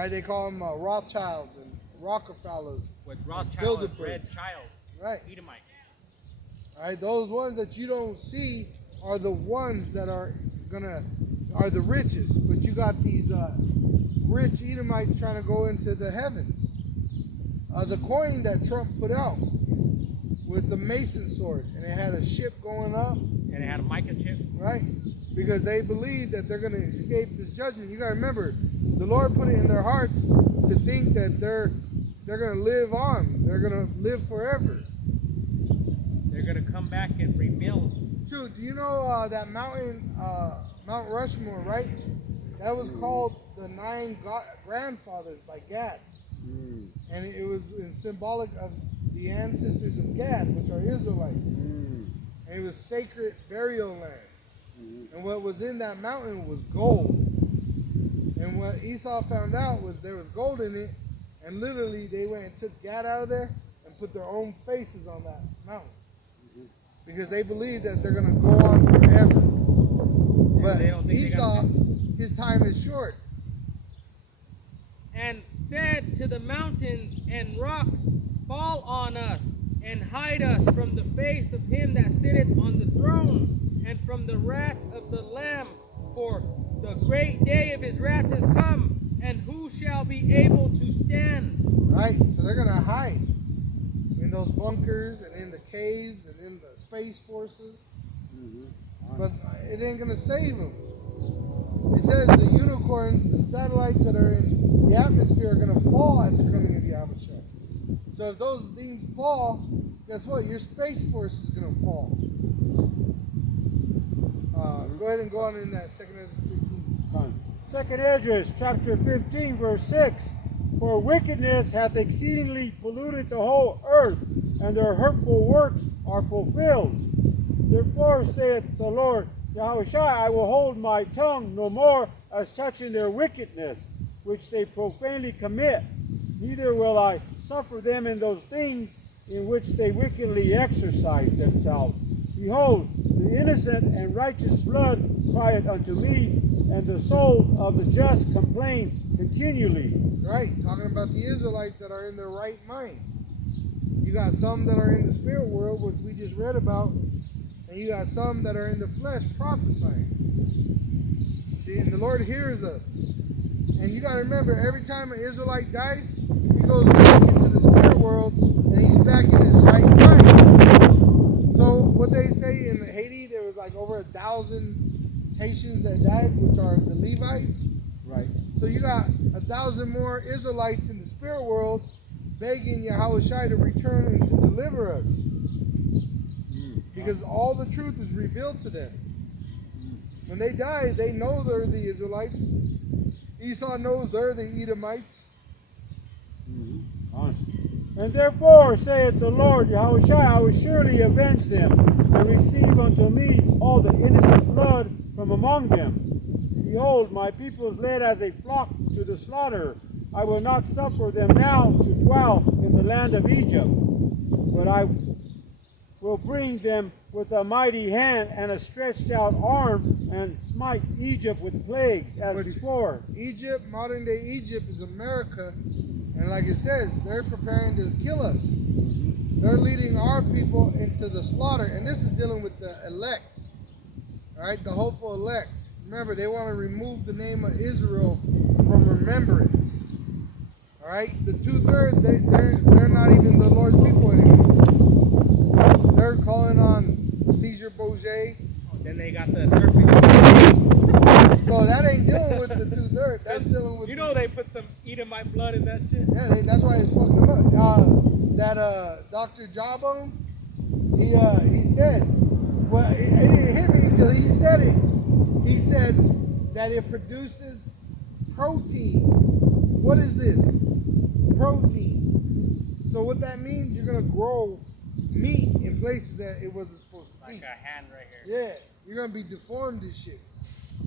Right? They call them Rothschilds and Rockefellers. With Rothschild is Bilderberg. red child. Right. Edomite. Right? Those ones that you don't see are the ones that are the richest. But you got these rich Edomites trying to go into the heavens. The coin that Trump put out with the Mason sword, and it had a ship going up. And it had a Micah chip. Right? Because they believe that they're going to escape this judgment. You got to remember, the Lord put it in their hearts to think that they're going to live on. They're going to live forever. They're going to come back and rebuild. Shoot, do you know that mountain, Mount Rushmore, right? That was called the Nine Grandfathers by Gad. And it was symbolic of the ancestors of Gad, which are Israelites. And it was sacred burial land. And what was in that mountain was gold. And what Esau found out was there was gold in it, and literally they went and took Gad out of there and put their own faces on that mountain. Because they believe that they're going to go on forever. But Esau, his time is short. And said to the mountains and rocks, fall on us, and hide us from the face of him that sitteth on the throne, and from the wrath of the Lamb, for the great day of his wrath is come, and who shall be able to stand? Right, so they're going to hide in those bunkers and in the caves and in the space forces. But it ain't going to save them. It says the unicorns, the satellites that are in the atmosphere are going to fall at the coming of Yahushua. So if those things fall, guess what? Your space force is going to fall. Go ahead and go on in that 2nd Esdras 15. 2nd Esdras chapter 15 verse 6. For wickedness hath exceedingly polluted the whole earth, and their hurtful works are fulfilled. Therefore saith the Lord Yahushua, I will hold my tongue no more as touching their wickedness, which they profanely commit. Neither will I suffer them in those things in which they wickedly exercise themselves. Behold, the innocent and righteous blood crieth unto me, and the soul of the just complain continually. Right, talking about the Israelites that are in their right mind. You got some that are in the spirit world, which we just read about, and you got some that are in the flesh prophesying. See, and the Lord hears us. And you got to remember, every time an Israelite dies, he goes back into the spirit world, and he's back in his right mind. So what they say in Haiti, there was like over 1,000 Haitians that died, which are the Levites. Right. So you got 1,000 more Israelites in the spirit world begging Yahushua to return and to deliver us. Because all the truth is revealed to them. When they die, they know they're the Israelites. Esau knows they're the Edomites. And therefore saith the Lord Yahushua, I will surely avenge them, and receive unto me all the innocent blood from among them. Behold, my people is led as a flock to the slaughter. I will not suffer them now to dwell in the land of Egypt, but I will bring them with a mighty hand and a stretched out arm, and smite Egypt with plagues as before. Egypt, modern day Egypt, is America, and like it says, they're preparing to kill us. They're leading our people into the slaughter, and this is dealing with the elect, all right, the hopeful elect. Remember, they want to remove the name of Israel from remembrance. All right, the 2/3, they're not even the Lord's people anymore. They're calling on Caesar Borgia. Then they got the serpent. So that ain't dealing with the 2/3. That's dealing with. You know they put some Edomite blood in that shit. Yeah, that's why it's fucking them up. Dr. Jawbone, he said, well, it didn't hit me until he said it. He said that it produces protein. What is this? Protein. So what that means, you're going to grow meat in places that it wasn't supposed to be. Like a hand right here. Yeah, you're going to be deformed and shit.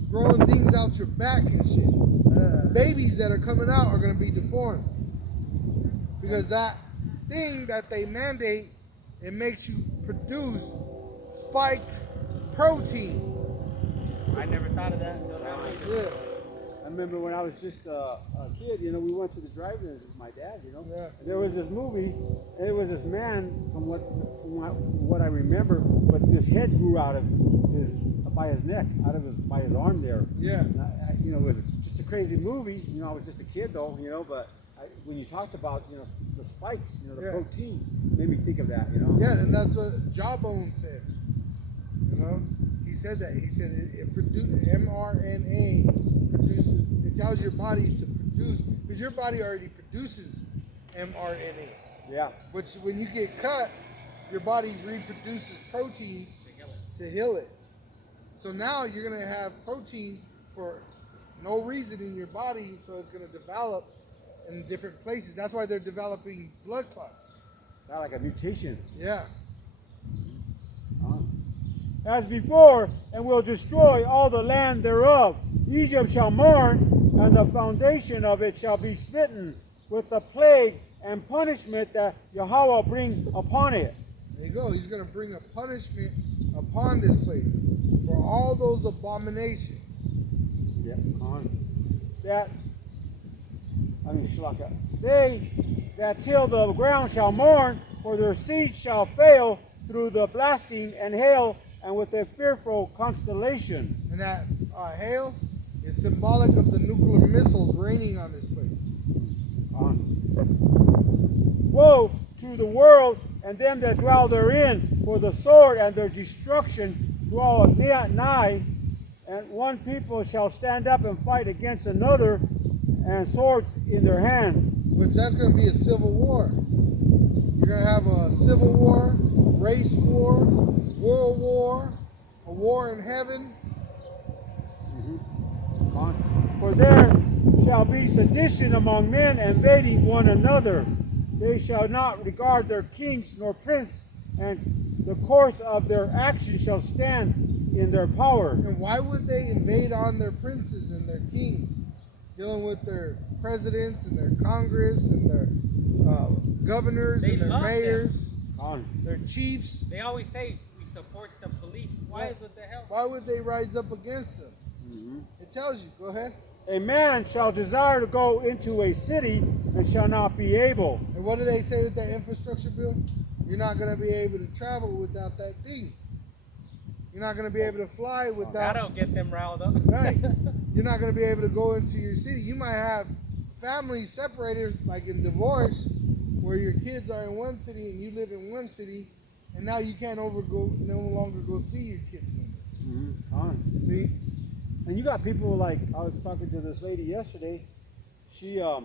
Growing things out your back and shit. Babies that are coming out are going to be deformed. Because that thing that they mandate, it makes you produce spiked protein. I never thought of that until now. Yeah. remember when I was just a kid, you know, we went to the drive-in with my dad, you know. Yeah. There was this movie, and it was this man, from what I remember, but this head grew out of by his neck, by his arm there. Yeah. And you know, it was just a crazy movie. You know, I was just a kid though, you know, but when you talked about, you know, the spikes, you know, the Yeah. protein, made me think of that, you know. Yeah, and that's what Jawbone said. You know, he said that. He said it produces mRNA produces. It tells your body to produce because your body already produces mRNA. Yeah. Which when you get cut, your body reproduces proteins to heal it. So now you're gonna have protein for no reason in your body, so it's gonna develop in different places. That's why they're developing blood clots. Not like a mutation. Yeah. As before, and will destroy all the land thereof. Egypt shall mourn, and the foundation of it shall be smitten with the plague and punishment that Yahweh bring upon it. There you go. He's going to bring a punishment upon this place for all those abominations. Yeah, Shlaka. They that till the ground shall mourn, for their seed shall fail through the blasting and hail, and with a fearful constellation. And that hail is symbolic of the nuclear missiles raining on this place. Woe to the world and them that dwell therein, for the sword and their destruction dwell nigh, and one people shall stand up and fight against another, and swords in their hands. Which that's going to be a civil war. You're going to have a civil war, race war, world war, a war in heaven. For there shall be sedition among men, invading one another. They shall not regard their kings nor prince, and the course of their action shall stand in their power. And why would they invade on their princes and their kings? Dealing with their presidents and their Congress and their governors They and their love mayors, On. their chiefs. They always say we support the police. Why is what the hell? Why would they rise up against them? It tells you. Go ahead. A man shall desire to go into a city and shall not be able. And what do they say with that infrastructure bill? You're not going to be able to travel without that thing. You're not going to be able to fly without. That'll get them riled up. Right. You're not going to be able to go into your city. You might have families separated, like in divorce, where your kids are in one city and you live in one city, and now you can't no longer go see your kids no more. See? And you got people like, I was talking to this lady yesterday. She, at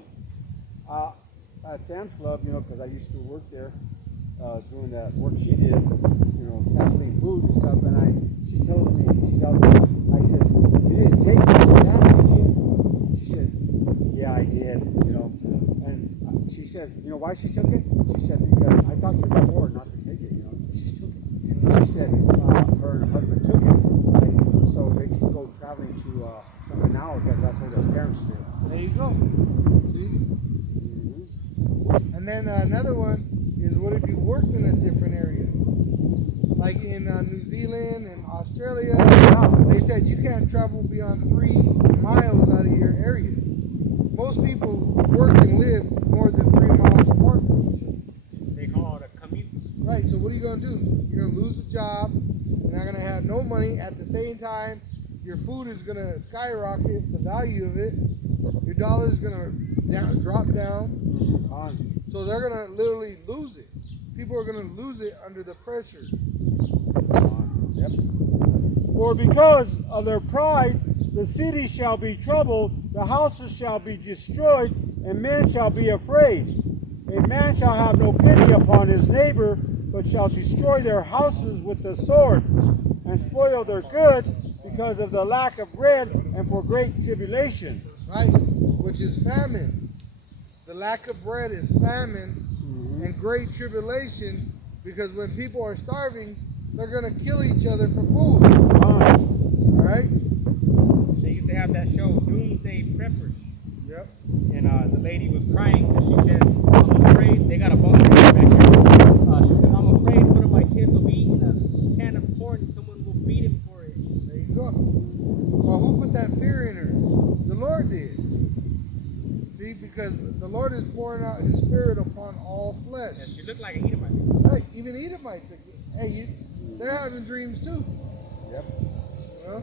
Sam's Club, you know, because I used to work there, doing that work she did, you know, sampling food and stuff. And she tells me, I says, you didn't take it for that, did you? She says, yeah, I did, you know. And she says, you know why she took it? She said, because I talked to her before not to take it, you know. She took it. She said her and her husband took it, right? So they could go traveling to Okinawa because that's where their parents live. There you go. See? And then another one is, what if you worked in a different area? Like in New Zealand and Australia, they said you can't travel beyond 3 miles out of your area. Most people work and live more than 3 miles apart from each other. They call it a commute. Right, so what are you going to do? You're going to lose a job. You're not going to have no money. At the same time, your food is going to skyrocket, the value of it. Your dollar is going to drop down. So they're going to literally lose it. People are going to lose it under the pressure. Yep. For because of their pride, the city shall be troubled, the houses shall be destroyed, and men shall be afraid. A man shall have no pity upon his neighbor, but shall destroy their houses with the sword, and spoil their goods because of the lack of bread and for great tribulation. Right? Which is famine. The lack of bread is famine and great tribulation, because when people are starving, they're going to kill each other for food. All right? They used to have that show, Doomsday Preppers. Yep. And the lady was crying because she said, I'm afraid, they got a bunker back here. She said, I'm afraid one of my kids will be eating a can of corn and someone will beat him for it. There you go. Well, who put that fear in her? The Lord did. the Lord is pouring out His Spirit upon all flesh. Yes, you look like an Edomite. Right, even Edomites. Hey, they're having dreams too. Yep. You know?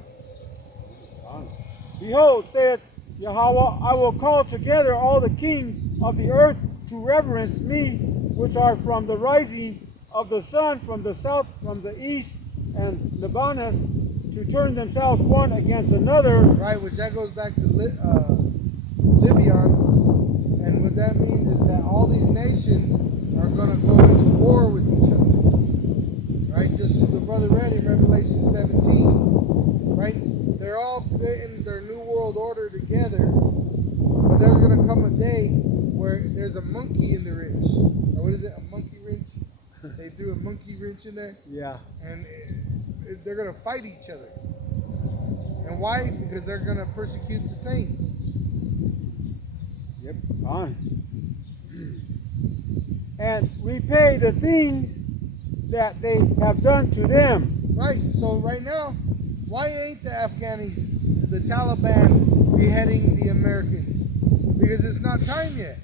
Behold, saith Yahweh, I will call together all the kings of the earth to reverence me, which are from the rising of the sun, from the south, from the east, and Lebanus, to turn themselves one against another. Right, which that goes back to Libyan. And what that means is that all these nations are going to go into war with each other. Right, just as the brother read in Revelation 17. Right, they're all getting their new world order together. But there's going to come a day where there's a monkey in the wrench. Or what is it, a monkey wrench? They threw a monkey wrench in there. Yeah. And they're going to fight each other. And why? Because they're going to persecute the saints. Yep. Fine. And repay the things that they have done to them. Right. So right now, why ain't the Afghanis, the Taliban, beheading the Americans? Because it's not time yet.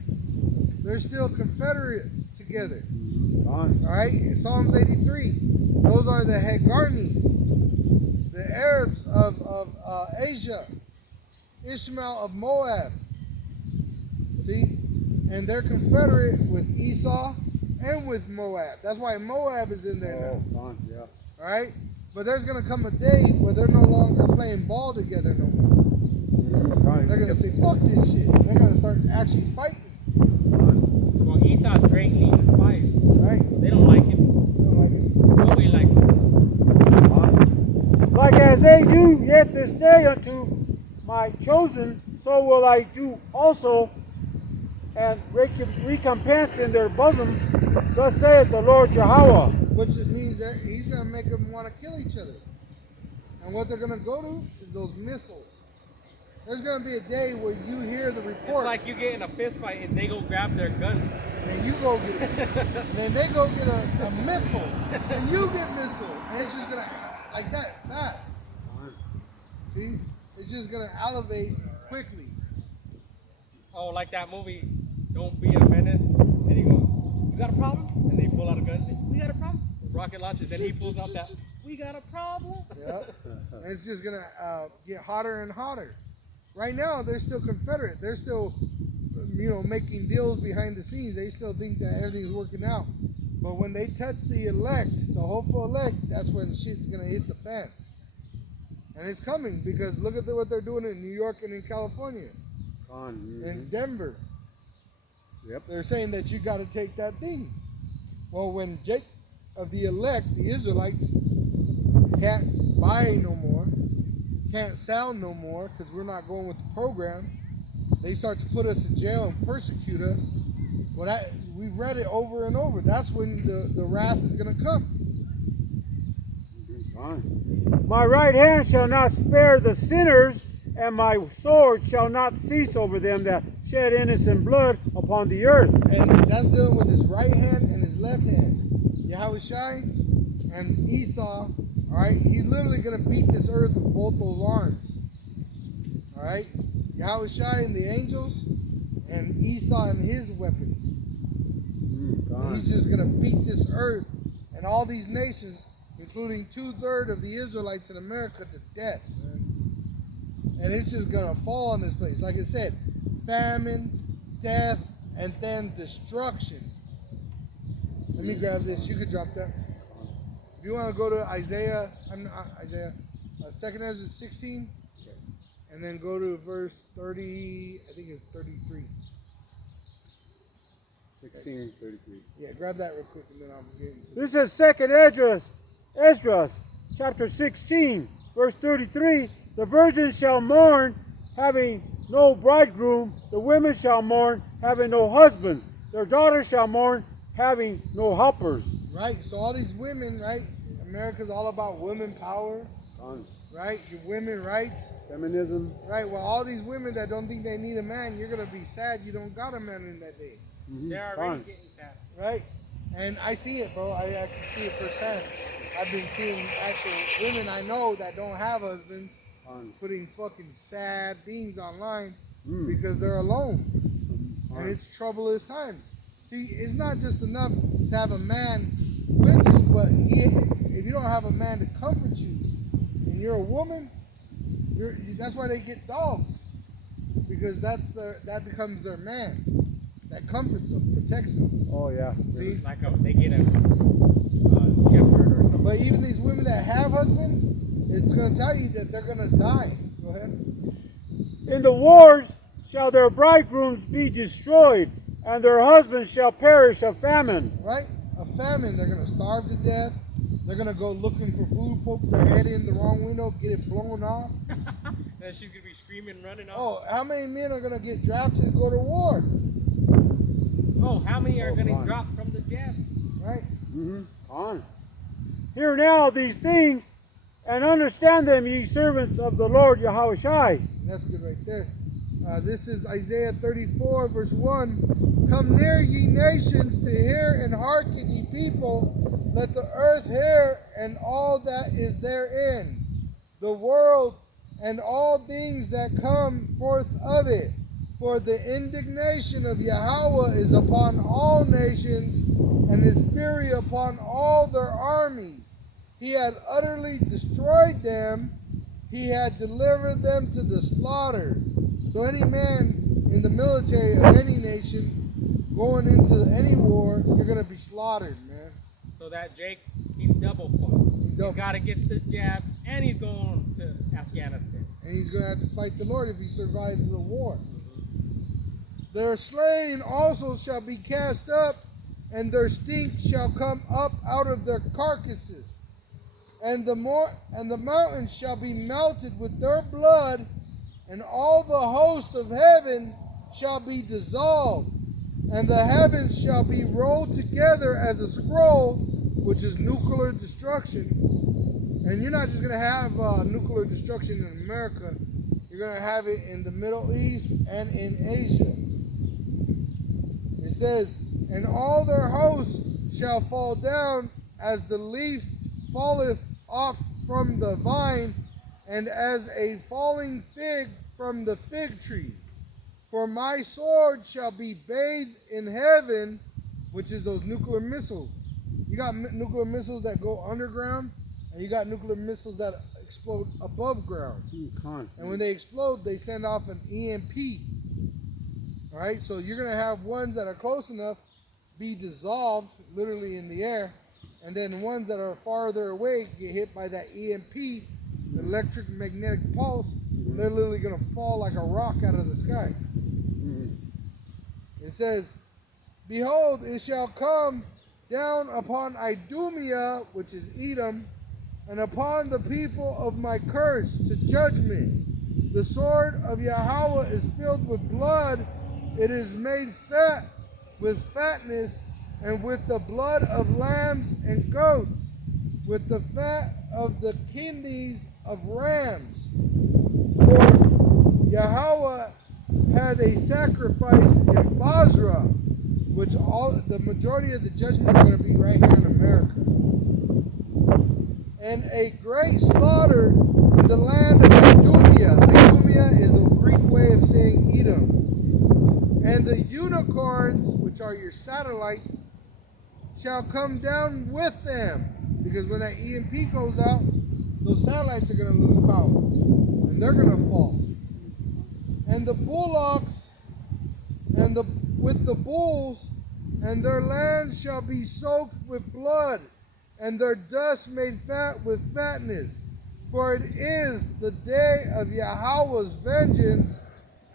They're still Confederate together. Fine. All right. Psalms 83. Those are the Hagarnis, the Arabs of Asia, Ishmael of Moab. See? And they're Confederate with Esau and with Moab. That's why Moab is in there now. Fine. Yeah. All right? But there's going to come a day where they're no longer playing ball together no more. Fine. They're going to say, fuck this shit. They're going to start actually fighting. Well, Esau's greatly despised. Right? They don't like him. They don't like it. Nobody likes him. Like as they do yet this day unto my chosen, so will I do also, and recompense in their bosom. Thus saith the Lord Yahweh. Which means that he's going to make them want to kill each other. And what they're going to go to is those missiles. There's going to be a day where you hear the It's report. like you get in a fist fight and they go grab their guns. And you go get it. And then they go get a missile. And you get missile. And it's just going to, like that, fast. See? It's just going to elevate quickly. Oh, like that movie, Don't Be a Menace. And he goes, you got a problem? And they pull out a gun. We got a problem? Rocket launcher. Then he pulls out that, we got a problem? Yep. And it's just going to get hotter and hotter. Right now, they're still Confederate. They're still, making deals behind the scenes. They still think that everything's working out. But when they touch the elect, the hopeful elect, that's when shit's going to hit the fan. And it's coming because look at what they're doing in New York and in California, in Denver. Yep. They're saying that you got to take that thing. Well, when Jake of the elect, the Israelites, can't buy no more, can't sell no more because we're not going with the program, they start to put us in jail and persecute us. Well, we've read it over and over. That's when the wrath is going to come. My right hand shall not spare the sinners, and my sword shall not cease over them that shed innocent blood upon the earth. And that's dealing with his right hand and his left hand. Yahushai and Esau, all right? He's literally going to beat this earth with both those arms. All right? Yahushai and the angels, and Esau and his weapons. He's just going to beat this earth and all these nations, including 2/3 of the Israelites in America, to death, man. And it's just going to fall on this place. Like I said, famine, death, and then destruction. Let me grab this. You could drop that. If you want to go to Isaiah, 2nd Ezra 16, and then go to verse 30, I think it's 33. 16:33. Yeah, grab that real quick, and then I'll get into it. This is 2nd Esdras, chapter 16, verse 33. The virgin shall mourn, having no bridegroom. The women shall mourn, having no husbands. Their daughters shall mourn, having no helpers. Right, so all these women, right? America's all about women power, right? Your women rights. Feminism. Right, well, all these women that don't think they need a man, you're going to be sad you don't got a man in that day. They're already getting sad. Right? And I see it, bro. I actually see it firsthand. I've been seeing actual women I know that don't have husbands putting fucking sad things online because they're alone. and it's troublous times. See, it's not just enough to have a man with you, but if you don't have a man to comfort you, and you're a woman, that's why they get dogs, because that becomes their man, that comforts them, protects them. Oh yeah. See, Like they get a shepherd or something. but even these women that have husbands, it's going to tell you that they're going to die. Go ahead. In the wars shall their bridegrooms be destroyed, and their husbands shall perish of famine. Right? A famine. They're going to starve to death. They're going to go looking for food, poke their head in the wrong window, get it blown off. Then she's gonna be screaming, running off. Oh, how many men are going to get drafted to go to war? Oh, how many are gonna fine. drop from the jab? Right? On. Hear now these things, and understand them, ye servants of the Lord Yahushai. And that's good right there. This is Isaiah 34, verse 1. Come near, ye nations, to hear, and hearken, ye people. Let the earth hear, and all that is therein, the world, and all things that come forth of it. For the indignation of Yahweh is upon all nations, and his fury upon all their armies. He had utterly destroyed them. He had delivered them to the slaughter. So any man in the military of any nation going into any war, you're going to be slaughtered, man. So that Jake, he's double fucked. double. He's got to get the jab, and he's going to Afghanistan. And he's going to have to fight the Lord if he survives the war. Their slain also shall be cast up, and their stink shall come up out of their carcasses. And the mountains shall be melted with their blood, and all the host of heaven shall be dissolved, and the heavens shall be rolled together as a scroll, which is nuclear destruction. And you're not just going to have nuclear destruction in America. You're going to have it in the Middle East and in Asia. It says, and all their hosts shall fall down as the leaf falleth off from the vine, and as a falling fig from the fig tree. For my sword shall be bathed in heaven, which is those nuclear missiles. You got nuclear missiles that go underground, and you got nuclear missiles that explode above ground. And when they explode, they send off an EMP. All right, so you're going to have ones that are close enough be dissolved, literally in the air, and then ones that are farther away get hit by that EMP, the electric magnetic pulse. They're literally going to fall like a rock out of the sky. It says, behold, it shall come down upon Idumea, which is Edom, and upon the people of my curse to judgment. The sword of Yahweh is filled with blood. It is made fat with fatness, and with the blood of lambs and goats, with the fat of the kidneys of rams. For Yahweh had a sacrifice in Basra, which the majority of the judgment is going to be right here in America. And a great slaughter in the land of Idumea. Idumea is the Greek way of saying Edom. And the unicorns, which are your satellites, shall come down with them. Because when that EMP goes out, those satellites are going to lose power. And they're going to fall. And the bullocks and with the bulls, and their land shall be soaked with blood, and their dust made fat with fatness. For it is the day of Yahweh's vengeance,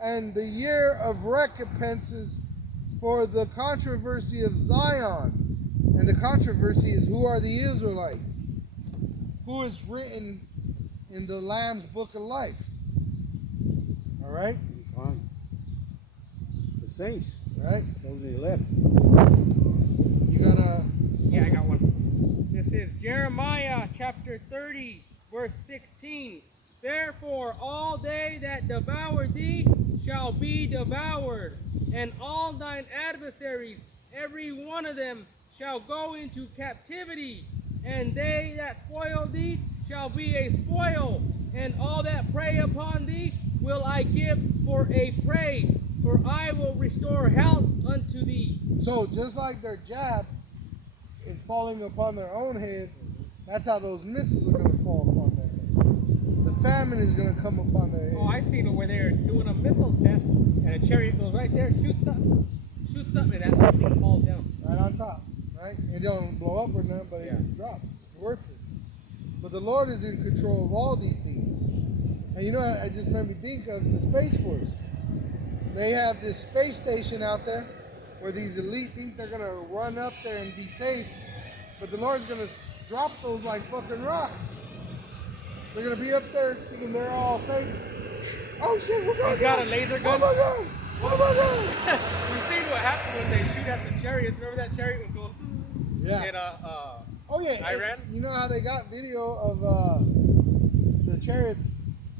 and the year of recompenses for the controversy of Zion. And the controversy is, who are the Israelites? Who is written in the Lamb's Book of Life? All right? The saints. Right? Those they left. You got Yeah, I got one. This is Jeremiah chapter 30, verse 16. Therefore all they that devour thee shall be devoured, and all thine adversaries, every one of them, shall go into captivity, and they that spoil thee shall be a spoil, and all that prey upon thee will I give for a prey. For I will restore health unto thee. So just like their jab is falling upon their own head, that's how those missiles are going to fall upon their head. The famine is going to come upon their head. Oh, I seen it where they're doing a missile test, and a chariot goes right there, shoots something, and that thing falls down. Right on top, right? It don't blow up or nothing, but it Yeah. just drops. It's worthless. But the Lord is in control of all these things. And you know, I just made me think of the Space Force. They have this space station out there where these elite think they're going to run up there and be safe. But the Lord's going to drop those like fucking rocks. They're going to be up there thinking they're all safe. Oh shit, we're going He's got a laser gun. Oh my God! Oh my God! You've seen what happened when they shoot at the chariots. Remember that chariot was going Yeah. in Oh yeah, Iran? You know how they got video of the chariots?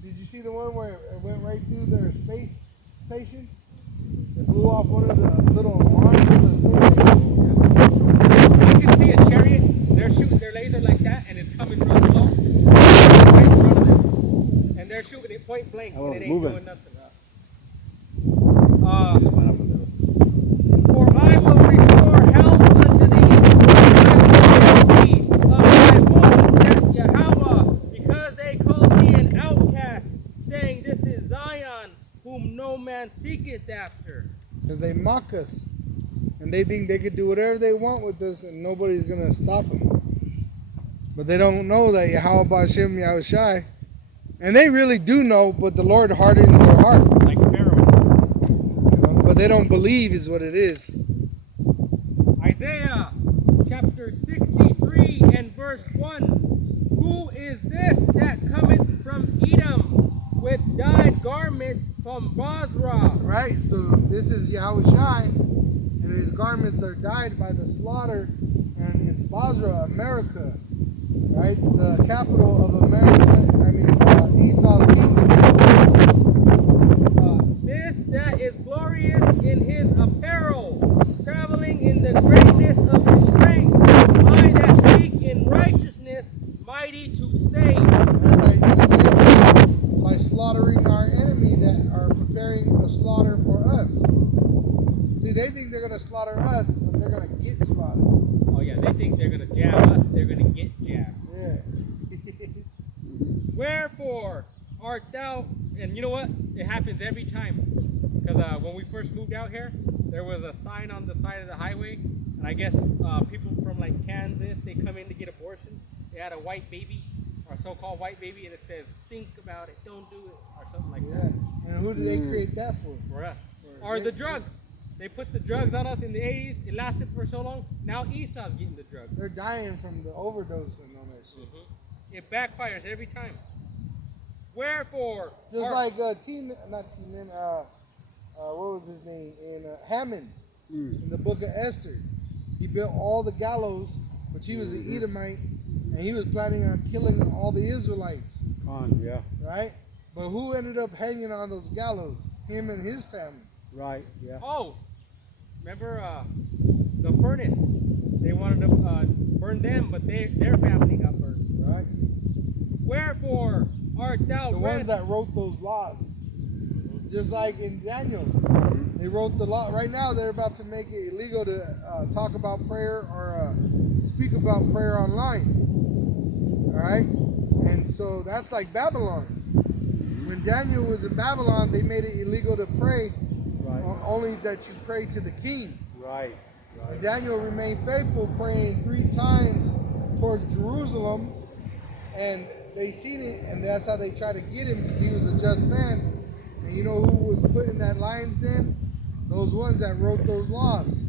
Did you see the one where it went right through their space station? It blew off one of the little arms of the space station. You can see a chariot. They're shooting their laser like that, and it's coming real slow. Right in front of them. And they're shooting it point blank, Oh, and it ain't moving. doing nothing. For I will restore health unto thee. I will heal thee of thy wounds, saith Yahweh, because they called thee an outcast, saying, This is Zion, whom no man seeketh after. Because they mock us. And they think they could do whatever they want with us and nobody's going to stop them. But they don't know that Yahweh B'Shem Yahushai. And they really do know, but the Lord hardens their heart. Like Pharaoh. You know? But they don't believe is what it is. Isaiah chapter 63 and verse 1. Who is this that cometh from Edom with dyed garments from Basra? Right? So this is Yahushai. And his garments are dyed by the slaughter. And it's Basra, America. Right? The capital of America. I mean, Esau's kingdom. This that is glorious in his apparel, traveling in the greatness of his strength. I that speak in righteousness, mighty to save. That's how he's going to save us by slaughtering our enemy that are preparing a slaughter for us. See, they think they're going to slaughter us, but they're going to get slaughtered. Oh yeah, they think they're gonna jab us, they're gonna get jabbed. Yeah. Wherefore art thou, and you know what? It happens every time. Because when we first moved out here, there was a sign on the side of the highway, and I guess people from like Kansas, they come in to get abortion. They had a white baby, or so-called white baby, and it says, think about it, don't do it, or something like Yeah. that. And who did they create that for? For us. Or the drugs. They put the drugs on us in the 80s. It lasted for so long. Now Esau's getting the drugs. They're dying from the overdose and all that shit. It backfires every time. Wherefore, Just art- like what was his name? In Hammond, in the book of Esther. He built all the gallows, which he was an Edomite, and he was planning on killing all the Israelites, Yeah. right? But who ended up hanging on those gallows? Him and his family. Right. Yeah. Oh, remember the furnace? They wanted to burn them, but their family got burned. Right? Wherefore art thou The ones that wrote those laws. Just like in Daniel. They wrote the law. Right now they're about to make it illegal to talk about prayer or speak about prayer online. Alright? And so that's like Babylon. When Daniel was in Babylon, they made it illegal to pray. Right. Only that you pray to the king. Right. And Daniel remained faithful, praying 3 times towards Jerusalem. And they seen it, and that's how they tried to get him, because he was a just man. And you know who was put in that lion's den? Those ones that wrote those laws.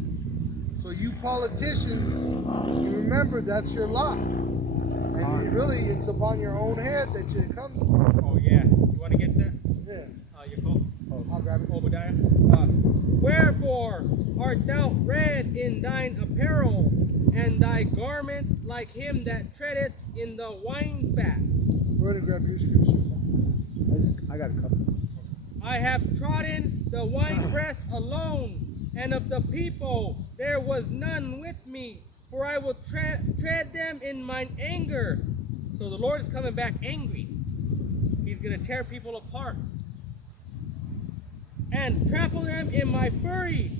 So you politicians, you remember that's your lot. And really, it's upon your own head that it comes upon. Oh yeah, you want to get there? Yeah. You go. I'll grab it. Obadiah. Wherefore art thou red in thine apparel, and thy garments like him that treadeth in the wine fat? Go ahead and grab your scripture. I got a couple. I have trodden the winepress alone, and of the people there was none with me, for I will tread them in mine anger. So the Lord is coming back angry. He's going to tear people apart. and trample them in my fury,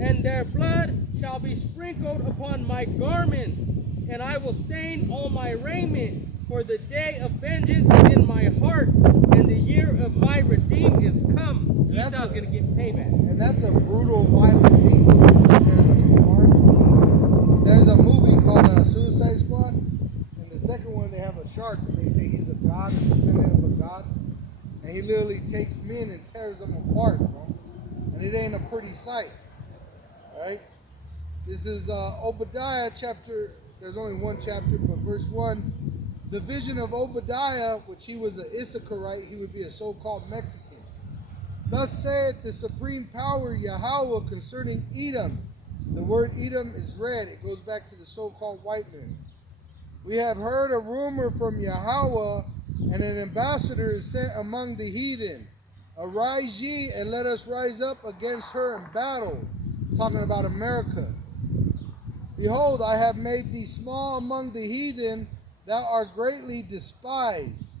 and their blood shall be sprinkled upon my garments, and I will stain all my raiment, for the day of vengeance is in my heart, and the year of my redeem is come. Esau's going to get payback. And that's a brutal, violent thing. There's a movie called Suicide Squad. In the second one, they have a shark, and they say he's a god, a descendant of a god. And he literally takes men and tears them apart, bro. And it ain't a pretty sight. Alright? This is Obadiah chapter, there's only one chapter, but verse 1. The vision of Obadiah, which he was an Issacharite, he would be a so-called Mexican. Thus saith the supreme power Yahweh concerning Edom. The word Edom is red. It goes back to the so-called white men. We have heard a rumor from Yahweh, and an ambassador is sent among the heathen. Arise ye, and let us rise up against her in battle. Talking about America. Behold, I have made thee small among the heathen. Thou art greatly despised.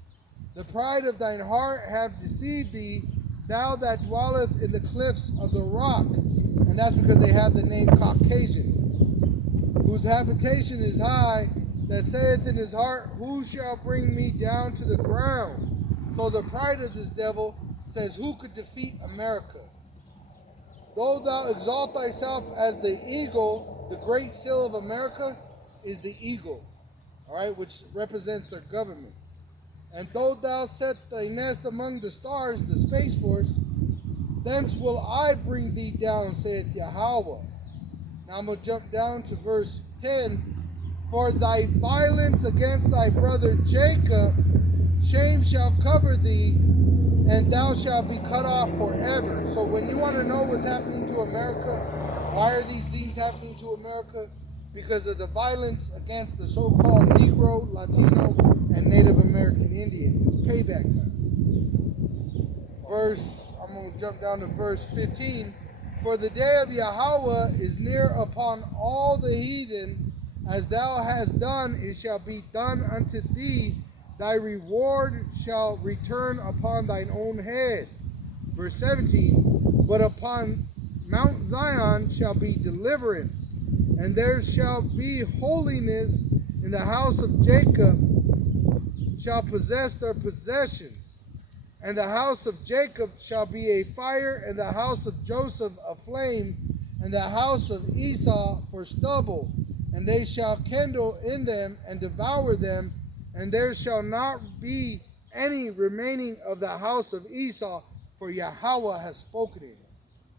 The pride of thine heart hath deceived thee, thou that dwelleth in the cliffs of the rock. And that's because they have the name Caucasian. Whose habitation is high, that saith in his heart, who shall bring me down to the ground? So the pride of this devil says, who could defeat America? Though thou exalt thyself as the eagle, the great seal of America is the eagle, all right, which represents their government. And though thou set thy nest among the stars, the Space Force, thence will I bring thee down, saith Yahweh. Now I'm going to jump down to verse 10. For thy violence against thy brother Jacob, shame shall cover thee, and thou shalt be cut off forever. So when you want to know what's happening to America, why are these things happening to America? Because of the violence against the so-called Negro, Latino, and Native American Indian. It's payback time. I'm going to jump down to verse 15. For the day of Yahweh is near upon all the heathen. As thou hast done, it shall be done unto thee. Thy reward shall return upon thine own head. Verse 17. But upon Mount Zion shall be deliverance, and there shall be holiness, in the house of Jacob shall possess their possessions. And the house of Jacob shall be a fire, and the house of Joseph a flame, and the house of Esau for stubble. And they shall kindle in them and devour them, and there shall not be any remaining of the house of Esau, for Yahweh has spoken it.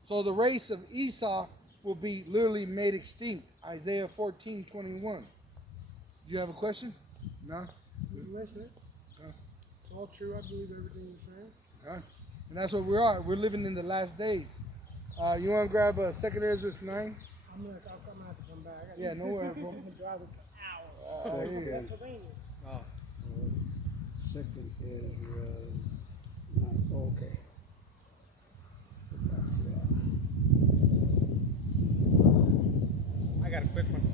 So the race of Esau will be literally made extinct. Isaiah 14:21. Do you have a question? No? You listening? It's all true. I believe everything you're saying. And that's what we are. We're living in the last days. You want to grab 2 Ezra 9? I'm gonna have to come back. Yeah, no worries, bro. I've been driving for hours. Pennsylvania. Oh. Second Ezra. Okay. I got a quick one.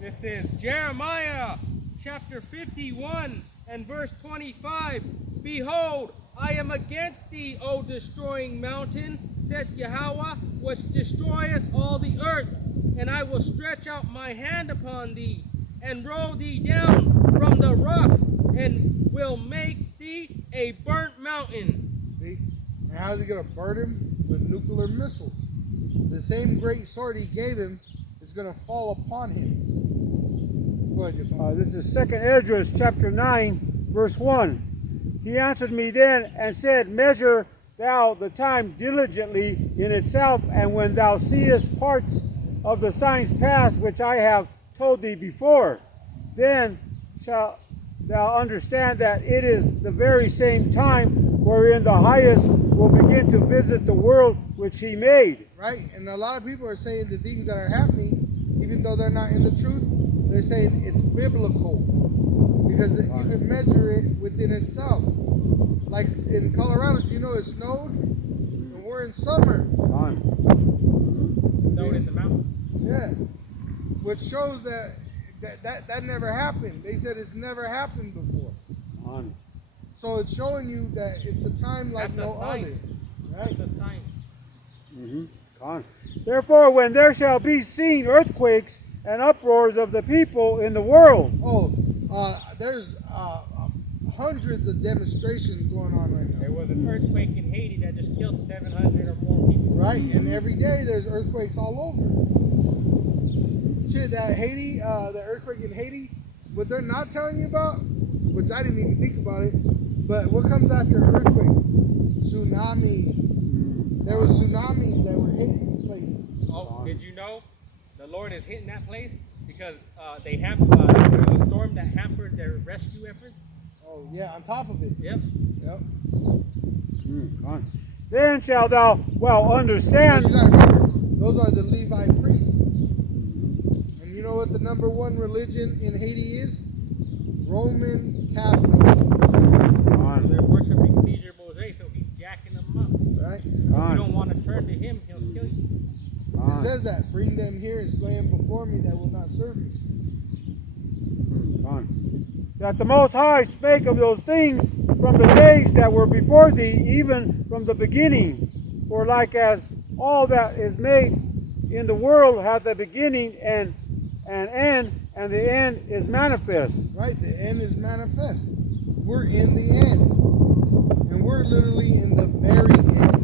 This is Jeremiah chapter 51 and verse 25. Behold, I am against thee, O destroying mountain, saith Yahweh, which destroyeth all the earth. And I will stretch out my hand upon thee, and roll thee down from the rocks, and will make thee a burnt mountain. See? And how's he going to burn him? With nuclear missiles. The same great sword he gave him is going to fall upon him. Go ahead, Japan. This is 2 Ezra chapter 9, verse 1. He answered me then and said, measure thou the time diligently in itself, and when thou seest parts of the signs past which I have told thee before, then shalt thou understand that it is the very same time wherein the highest will begin to visit the world which he made. Right? And a lot of people are saying the things that are happening, even though they're not in the truth, they're saying it's biblical. Because you can measure it within itself. Like in Colorado, do you know it snowed? And we're in summer. Snowed in the mountains. Yeah. Which shows that never happened. They said it's never happened before. So it's showing you that it's a time like That's no a sign. other. Right? That's a sign. Therefore, when there shall be seen earthquakes and uproars of the people in the world. There's hundreds of demonstrations going on right now. There was an earthquake in Haiti that just killed 700 or more people. Right, and every day there's earthquakes all over. Shit, that Haiti, the earthquake in Haiti, what they're not telling you about, which I didn't even think about it, but what comes after an earthquake? Tsunamis. There were tsunamis that were hitting places. Oh, did you know the Lord is hitting that place because there was a storm that hampered their rescue efforts? Oh yeah, on top of it. Yep. Yep. Then shalt thou well understand. But you gotta remember, those are the Levi priests. And you know what the number one religion in Haiti is? Roman Catholic. They're worshiping Caesar Borgia, so he's jacking them up. Right? If you don't want to turn to him, he'll kill you. It says that. Bring them here and slay them before me that will not serve me. That the Most High spake of those things from the days that were before thee, even from the beginning. For like as all that is made in the world hath a beginning and an end, and the end is manifest. Right? The end is manifest. We're in the end. And we're literally in the very end.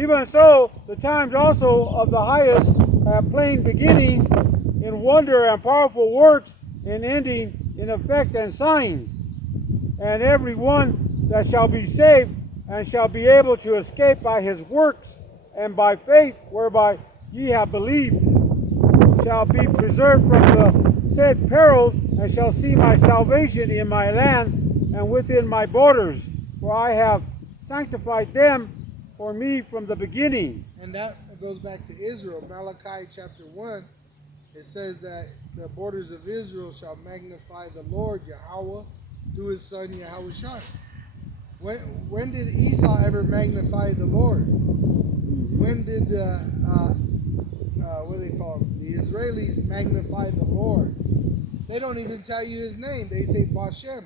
Even so, the times also of the highest have plain beginnings in wonder and powerful works, in ending in effect and signs. And every one that shall be saved and shall be able to escape by his works and by faith whereby ye have believed, shall be preserved from the said perils, and shall see my salvation in my land and within my borders, for I have sanctified them for me from the beginning. And that goes back to Israel. Malachi chapter 1, it says that the borders of Israel shall magnify the Lord, Yahweh, through his son Yahushua. When did Esau ever magnify the Lord? When did the what do they call them? The Israelis magnify the Lord? They don't even tell you his name. They say Bashem.